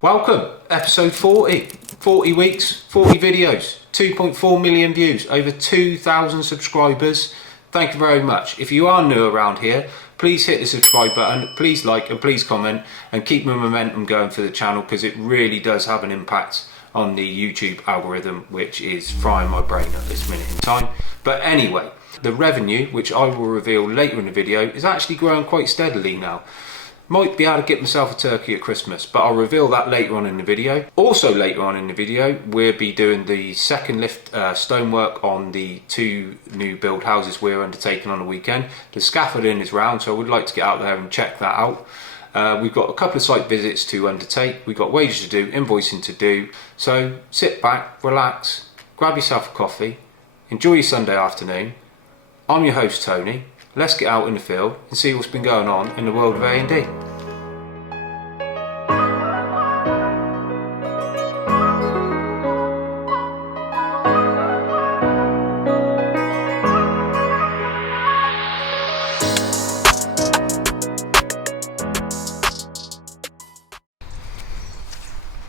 Welcome, episode 40. 40 weeks, 40 videos, 2.4 million views, over 2,000 subscribers. Thank you very much. If you are new around here, please hit the subscribe button, please like and please comment and keep the momentum going for the channel, because it really does have an impact on the YouTube algorithm, which is frying my brain at this minute in time. But anyway, the revenue, which I will reveal later in the video, is actually growing quite steadily now. Might be able to get myself a turkey at Christmas, but I'll reveal that later on in the video. Also later on in the video, we'll be doing the second lift stonework on the two new build houses we're undertaking on the weekend. The scaffolding is round, so I would like to get out there and check that out. We've got a couple of site visits to undertake, we've got wages to do, invoicing to do. So sit back, relax, grab yourself a coffee, enjoy your Sunday afternoon. I'm your host Tony. Let's get out in the field and see what's been going on in the world of A&D.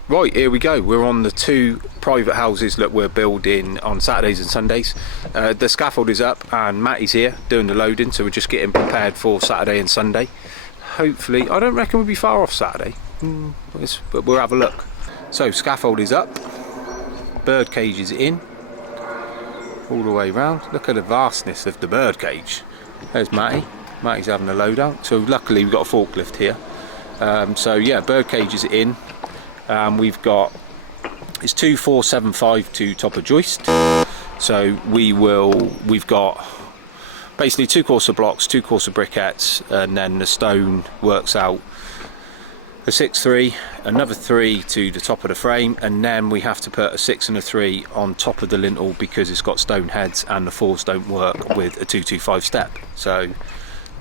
Right, here we go. We're on the two private houses that we're building on Saturdays and Sundays. The scaffold is up and Matty's here doing the loading, so we're just getting prepared for Saturday and Sunday. Hopefully, I don't reckon we'll be far off Saturday, but we'll have a look. So scaffold is up, bird cage is in, all the way round. Look at the vastness of the bird cage. There's Matty. Matty's having a load out. So luckily we've got a forklift here. So yeah, bird cage is in. We've got, it's 2475 to top of joist, so we've got basically 2 course of blocks, 2 course of briquettes, and then the stone works out a 6-3, another 3 to the top of the frame, and then we have to put a 6 and a 3 on top of the lintel because it's got stone heads and the force don't work with a 225 step. So,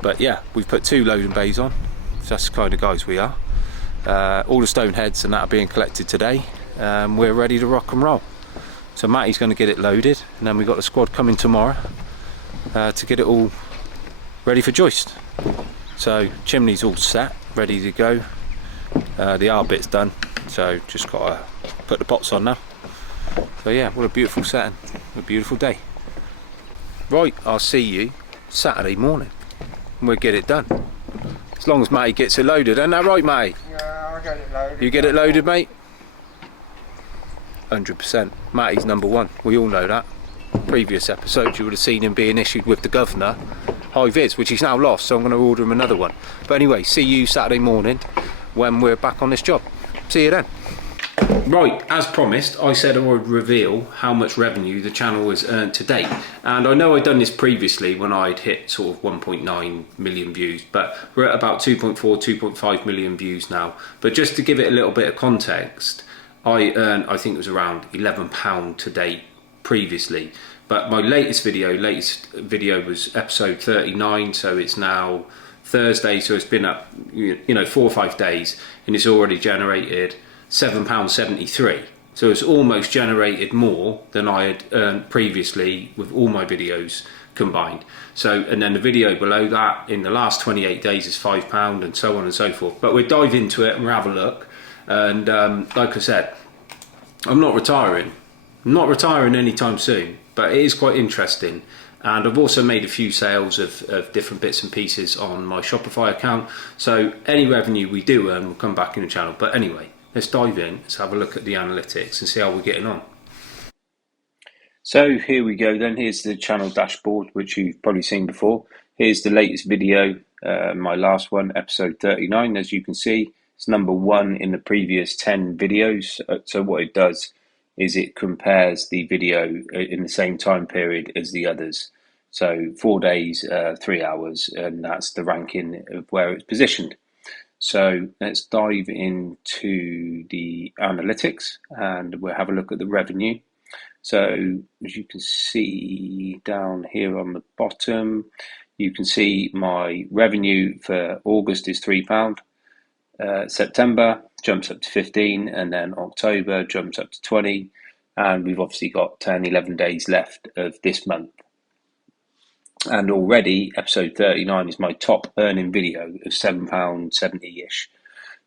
but yeah, we've put 2 loading bays on, so that's the kind of guys we are. All the stone heads and that are being collected today. We're ready to rock and roll. So Matty's going to get it loaded, and then we've got the squad coming tomorrow to get it all ready for joist. So chimney's all set, ready to go. The R bit's done, so just got to put the pots on now. So yeah, what a beautiful setting, a beautiful day. Right, I'll see you Saturday morning and we'll get it done. As long as Matty gets it loaded, isn't that right, Matty? Yeah, I'll get it loaded. You get it loaded, mate? 100%. Matty's number one. We all know that. Previous episodes, you would have seen him being issued with the Guv'nor high vis, which he's now lost, so I'm going to order him another one. But anyway, see you Saturday morning when we're back on this job. See you then. Right, as promised, I said I would reveal how much revenue the channel has earned to date. And I know I'd done this previously when I'd hit sort of 1.9 million views, but we're at about 2.4, 2.5 million views now. But just to give it a little bit of context, I earned, I think it was around £11 to date previously. But my latest video was episode 39, so it's now Thursday, so it's been up, 4 or 5 days, and it's already generated £7.73, so it's almost generated more than I had earned previously with all my videos combined. So, and then the video below that in the last 28 days is £5, and so on and so forth. But we'll dive into it and we'll have a look. And like I said, I'm not retiring anytime soon, but it is quite interesting. And I've also made a few sales of different bits and pieces on my Shopify account, so any revenue we do earn will come back in the channel. But anyway, let's dive in, let's have a look at the analytics and see how we're getting on. So here we go then, here's the channel dashboard, which you've probably seen before. Here's the latest video, my last one, episode 39. As you can see, it's number 1 in the previous 10 videos. So what it does is it compares the video in the same time period as the others. So 4 days, 3 hours, and that's the ranking of where it's positioned. So let's dive into the analytics and we'll have a look at the revenue. So as you can see down here on the bottom, you can see my revenue for August is £3. September jumps up to 15, and then October jumps up to 20, and we've obviously got 10-11 days left of this month. And already episode 39 is my top earning video of £7.70ish.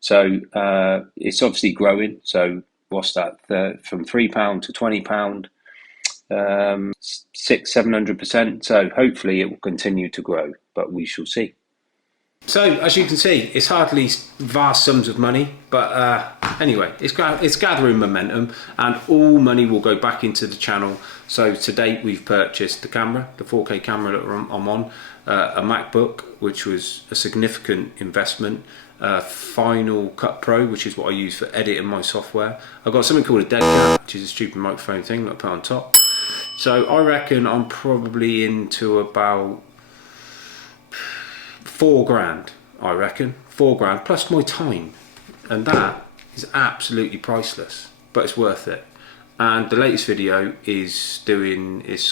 So it's obviously growing. So what's that? From £3 to £20, 600-700%. So hopefully it will continue to grow, but we shall see. So as you can see, it's hardly vast sums of money, but anyway, it's gathering momentum, and all money will go back into the channel. So to date, we've purchased the camera, the 4K camera that I'm on, a MacBook, which was a significant investment, Final Cut Pro, which is what I use for editing my software. I've got something called a dead cat, which is a stupid microphone thing that I put on top. So I reckon I'm probably into about £4,000, I reckon. £4,000 plus my time, and that is absolutely priceless, but it's worth it. And the latest video is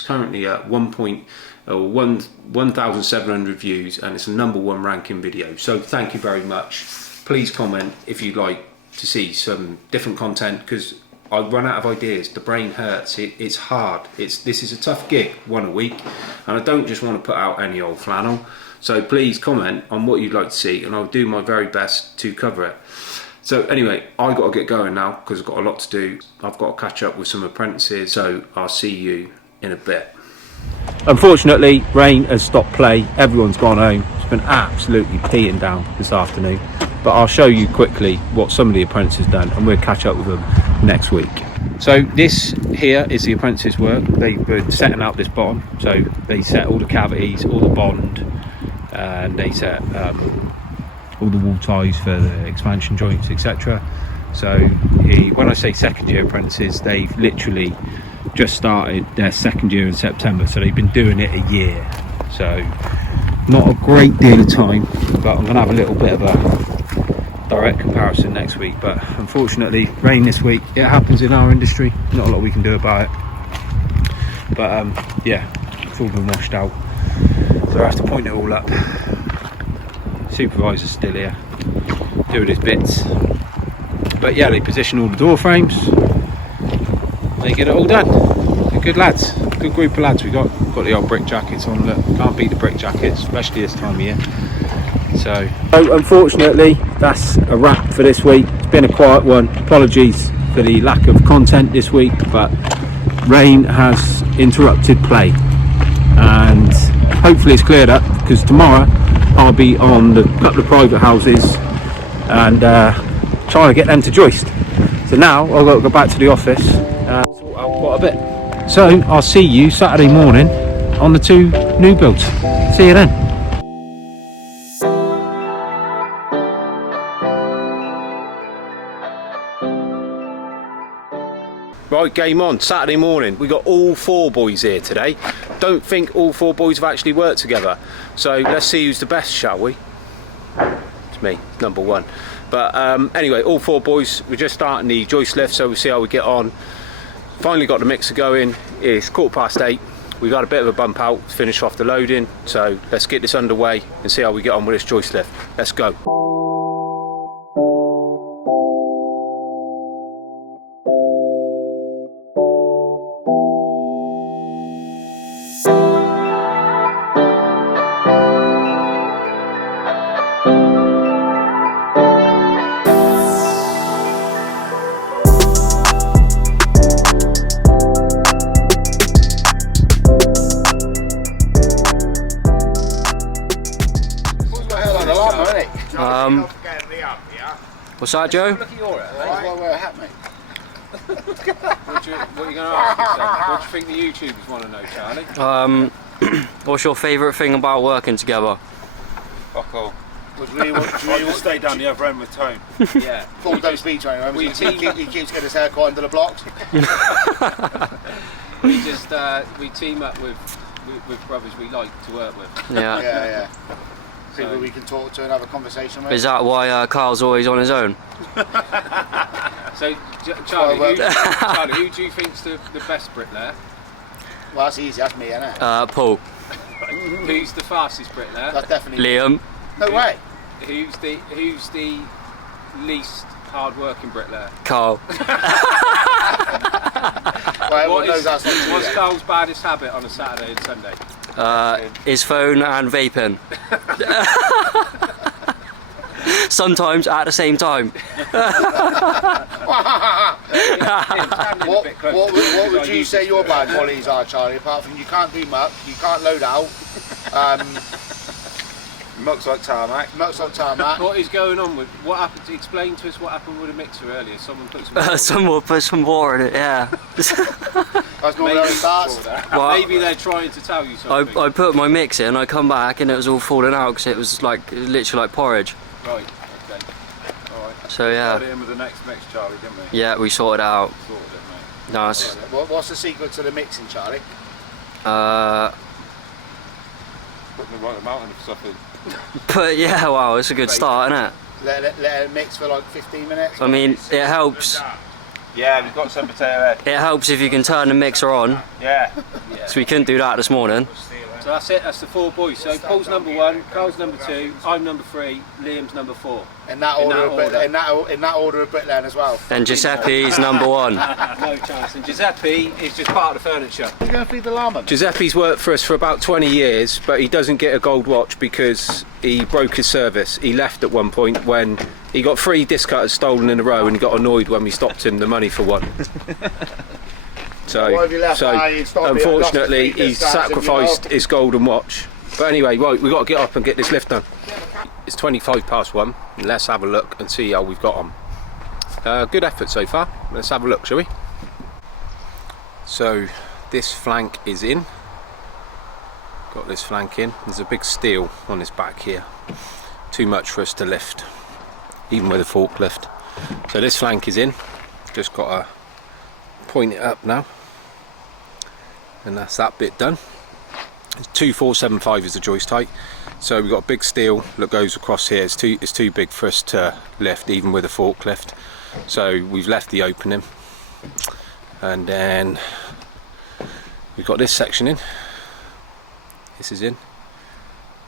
currently at 1,700 views, and it's a #1 ranking video. So thank you very much. Please comment if you'd like to see some different content, because I run out of ideas. The brain hurts. It's hard. This is a tough gig, one a week, and I don't just want to put out any old flannel. So please comment on what you'd like to see, and I'll do my very best to cover it. So anyway, I've got to get going now because I've got a lot to do. I've got to catch up with some apprentices, so I'll see you in a bit. Unfortunately, rain has stopped play. Everyone's gone home. It's been absolutely peeing down this afternoon. But I'll show you quickly what some of the apprentices done, and we'll catch up with them next week. So this here is the apprentices' work. They've been setting out this bottom. So they set all the cavities, all the bond, and they set all the wall ties for the expansion joints, etc. So when I say second year apprentices, they've literally just started their second year in September, so they've been doing it a year. So not a great deal of time, but I'm gonna have a little bit of a direct comparison next week. But unfortunately, rain this week. It happens in our industry, not a lot we can do about it. But yeah, it's all been washed out, so I have to point it all up. Supervisor's still here doing his bits, but yeah, they position all the door frames, they get it all done. They're good lads, good group of lads we got the old brick jackets on. Look, can't beat the brick jackets, especially this time of year. So unfortunately, that's a wrap for this week. It's been a quiet one. Apologies for the lack of content this week, but rain has interrupted play, and hopefully it's cleared up, because tomorrow I'll be on a couple of private houses and trying to get them to joist. So now I've got to go back to the office and sort out quite a bit. So I'll see you Saturday morning on the 2 new builds. See you then. Right, game on. Saturday morning. We got all 4 boys here today. Don't think all 4 boys have actually worked together. So let's see who's the best, shall we? It's me, #1. But anyway, all 4 boys. We're just starting the joist lift, so we'll see how we get on. Finally got the mixer going. It's 8:15. We've had a bit of a bump out to finish off the loading. So let's get this underway and see how we get on with this joist lift. Let's go. What's that, Joe? Look at your hair. That's why I wear a hat, mate. What are you going to ask me, son? What do you think the YouTubers want to know, Charlie? What's your favourite thing about working together? Fuck all. Do you really want to stay down the other end with Tone? Yeah. Paul don't speak to anyone. He keeps getting his hair quite under the blocks. We team up with brothers we like to work with. Yeah. Yeah. People we can talk to and have a conversation with. Is that why Carl's always on his own? So, Charlie, who do you think's the best bricklayer? Well, that's easy. That's me, isn't it? Paul. Who's the fastest bricklayer? That's definitely Liam. No way. Who's the least hard-working bricklayer? Carl. Well, everyone knows that's not true. What's Carl's baddest habit on a Saturday and Sunday? His phone and vaping. Sometimes at the same time. What would you say your bad qualities are, Charlie? Apart from you can't do muck, you can't load out. Muck's like tarmac. Muck's like tarmac. What is going on with what happened? Explain to us what happened with the mixer earlier. Someone put some. Someone put some water in it. Yeah. That's normally how it starts. Well, Maybe they're trying to tell you something. I put my mix in, I come back and it was all falling out because it was like literally like porridge. Right. Okay. All right. So yeah. Got it in with the next mix, Charlie, didn't we? Yeah, we sorted it out. Sorted it, mate. Nice. What's the secret to the mixing, Charlie? Putting the right amount of stuff in. But yeah, wow, it's a good start, isn't it? Let it mix for like 15 minutes. I mean, it helps. Yeah, we've got some potato head. It helps if you can turn the mixer on. Yeah. So we couldn't do that this morning. So that's it. That's the 4 boys. So Paul's number 1, Carl's number 2, I'm number 3, Liam's number 4. In that order of bricklaying as well. And Giuseppe's number 1. No chance. And Giuseppe is just part of the furniture. You're going to feed the llama? Giuseppe's worked for us for about 20 years, but he doesn't get a gold watch because he broke his service. He left at one point when he got 3 disc cutters stolen in a row and he got annoyed when we stopped him the money for one. So unfortunately he's sacrificed his golden watch. But anyway, right, we've got to get up and get this lift done. It's 1:25. Let's have a look and see how we've got on. Good effort so far. Let's have a look, shall we? So this flank is in. Got this flank in. There's a big steel on this back here. Too much for us to lift, even with a forklift. So this flank is in. Just got to point it up now. And that's that bit done. 2475 is the joist height. So we've got a big steel that goes across here. It's too big for us to lift, even with a forklift. So we've left the opening. And then we've got this section in. This is in.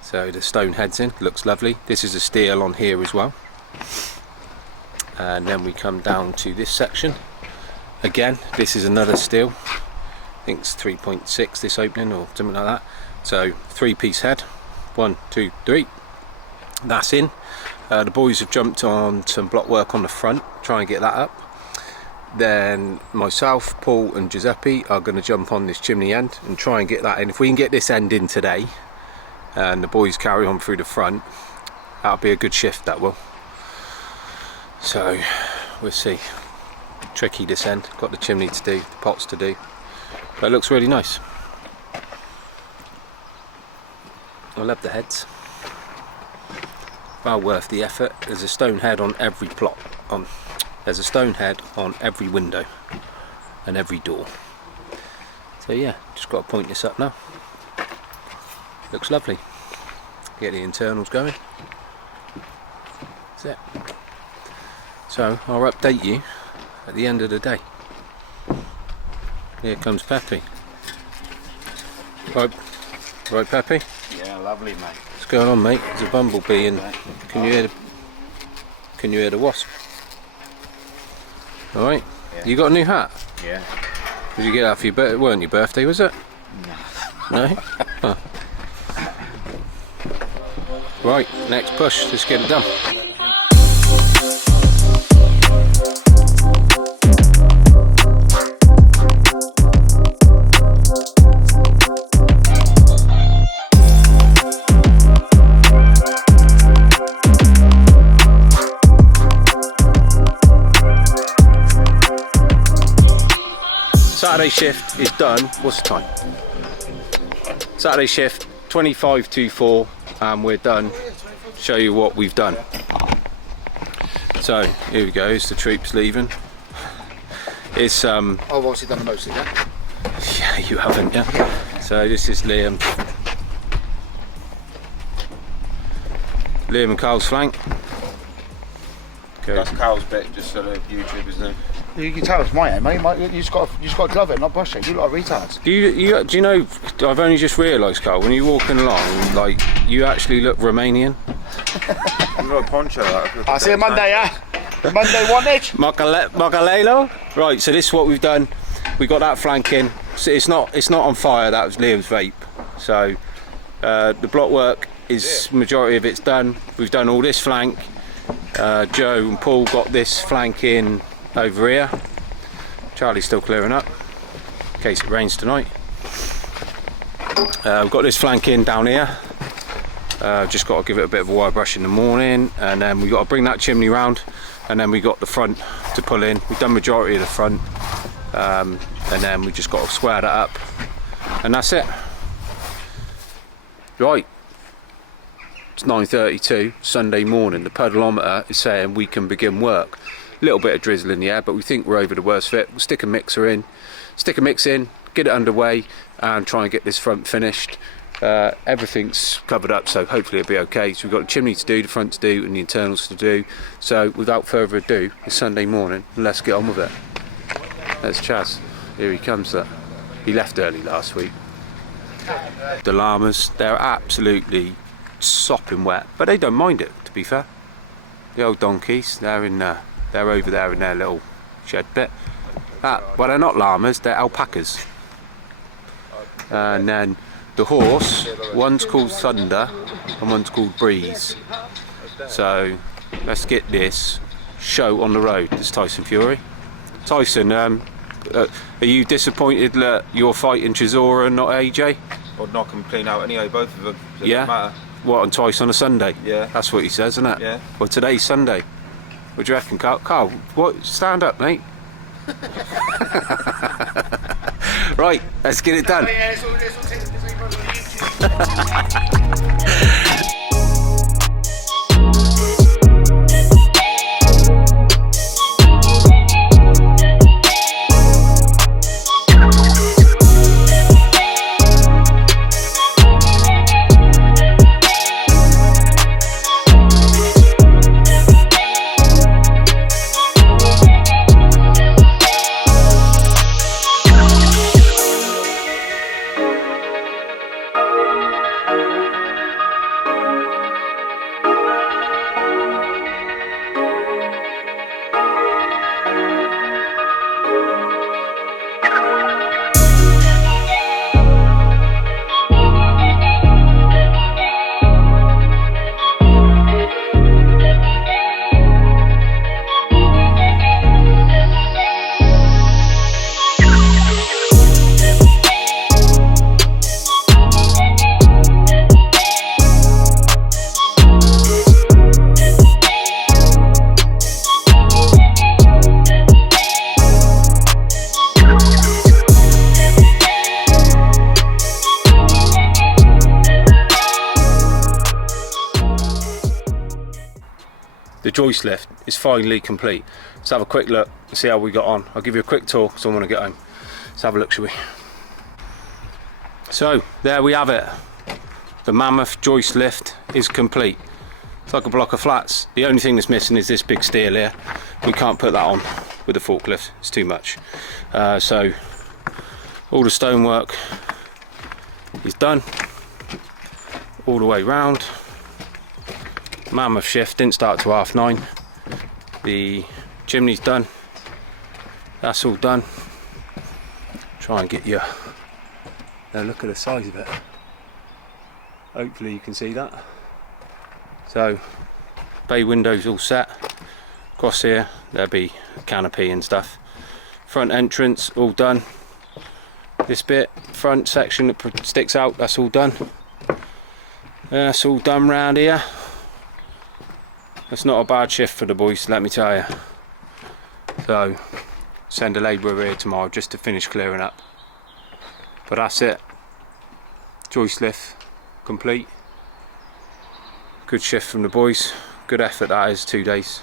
So the stone head's in, looks lovely. This is a steel on here as well. And then we come down to this section. Again, this is another steel. I think it's 3.6 this opening or something like that. So 3-piece head, 1, 2, 3. That's in. The boys have jumped on some block work on the front, try and get that up. Then myself, Paul and Giuseppe are going to jump on this chimney end and try and get that in. If we can get this end in today and the boys carry on through the front, that'll be a good shift, that will. So we'll see. Tricky this end, got the chimney to do, the pots to do, but it looks really nice. I love the heads, well worth the effort. There's a stone head on every plot, there's a stone head on every window and every door. So yeah, just got to point this up now. Looks lovely. Get the internals going. That's it. So I'll update you at the end of the day. Here comes Peppy. Right Peppy? Yeah, lovely, mate. What's going on, mate? There's a bumblebee and can you hear the wasp? Alright. Yeah. You got a new hat? Yeah. Did you get that for your birthday? Weren't your birthday, was it? No. No? Huh. Right, next push, let's get it done. Saturday shift is done. What's the time? Saturday shift 25 to 4 and we're done. Show you what we've done. So here we go, it's the troops leaving. It's I've obviously done the most of that. Yeah, you haven't, yeah. So this is Liam and Carl's flank. Okay. That's Carl's bit, just for the YouTube, isn't it? You can tell it's my aim, mate. You just got to glove it, not brush it. You lot are retards. Do you know? I've only just realised, Carl, when you're walking along, like you actually look Romanian. You've got a poncho. I'll see you Monday, yeah. Monday, one edge. Magalelo. Right. So this is what we've done. We got that flank in. So it's not on fire. That was Liam's vape. So the block work is majority of it's done. We've done all this flank. Joe and Paul got this flank in over here. Charlie's still clearing up in case it rains tonight. We've got this flank in down here. Just got to give it a bit of a wire brush in the morning, and then we got to bring that chimney round, and then we got the front to pull in. We've done majority of the front, and then we just got to square that up, and that's it. Right, it's 9:32 Sunday morning. The pedometer is saying we can begin work. A little bit of drizzle in the air, but we think we're over the worst of it. We'll stick a mix in, get it underway, and try and get this front finished. Everything's covered up, so hopefully it'll be okay. So we've got the chimney to do, the front to do, and the internals to do. So without further ado, it's Sunday morning, and let's get on with it. There's Chaz. Here he comes. He left early last week. The llamas, they're absolutely sopping wet, but they don't mind it, to be fair. The old donkeys, they're over there in their little shed bit. Well, they're not llamas, they're alpacas. And then the horse, one's called Thunder and one's called Breeze. So let's get this show on the road. This is Tyson Fury. Tyson, are you disappointed that you're fighting Chisora and not AJ? I'd knock them clean out anyway, both of them. Doesn't Yeah? matter. What, on Twice on a Sunday? Yeah. That's what he says, isn't it? Yeah. Well, today's Sunday. What do you reckon, Carl? Carl, what? Stand up, mate. Right, let's get it done. The joist lift is finally complete. Let's have a quick look and see how we got on. I'll give you a quick tour because I want to get home. Let's have a look, shall we? So there we have it. The mammoth joist lift is complete. It's like a block of flats. The only thing that's missing is this big steel here. We can't put that on with the forklift, it's too much. So all the stonework is done all the way round. Mammoth shift didn't start till 9:30. The chimney's done. That's all done. Try and get you a look at the size of it. Hopefully you can see that. So bay windows all set. Across here there'll be a canopy and stuff. Front entrance all done. This bit, front section that sticks out, that's all done. That's all done round here. That's not a bad shift for the boys, let me tell you. So send a labourer here tomorrow just to finish clearing up. But that's it. Joist lift complete. Good shift from the boys. Good effort that is, 2 days.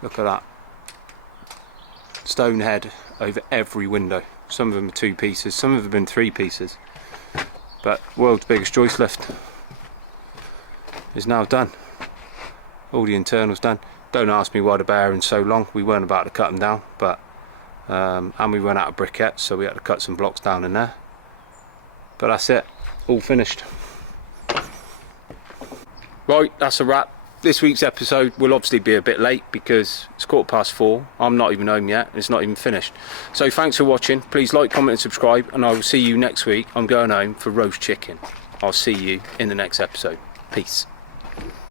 Look at that. Stone head over every window. Some of them are 2 pieces, some of them have been 3 pieces. But world's biggest joist lift is now done. All the internals done. Don't ask me why the bearing's so long. We weren't about to cut them down, but and we ran out of briquettes, so we had to cut some blocks down in there. But that's it, all finished. Right, that's a wrap. This week's episode will obviously be a bit late because it's 4:15. I'm not even home yet, and it's not even finished. So thanks for watching. Please like, comment and subscribe, and I will see you next week. I'm going home for roast chicken. I'll see you in the next episode. Peace.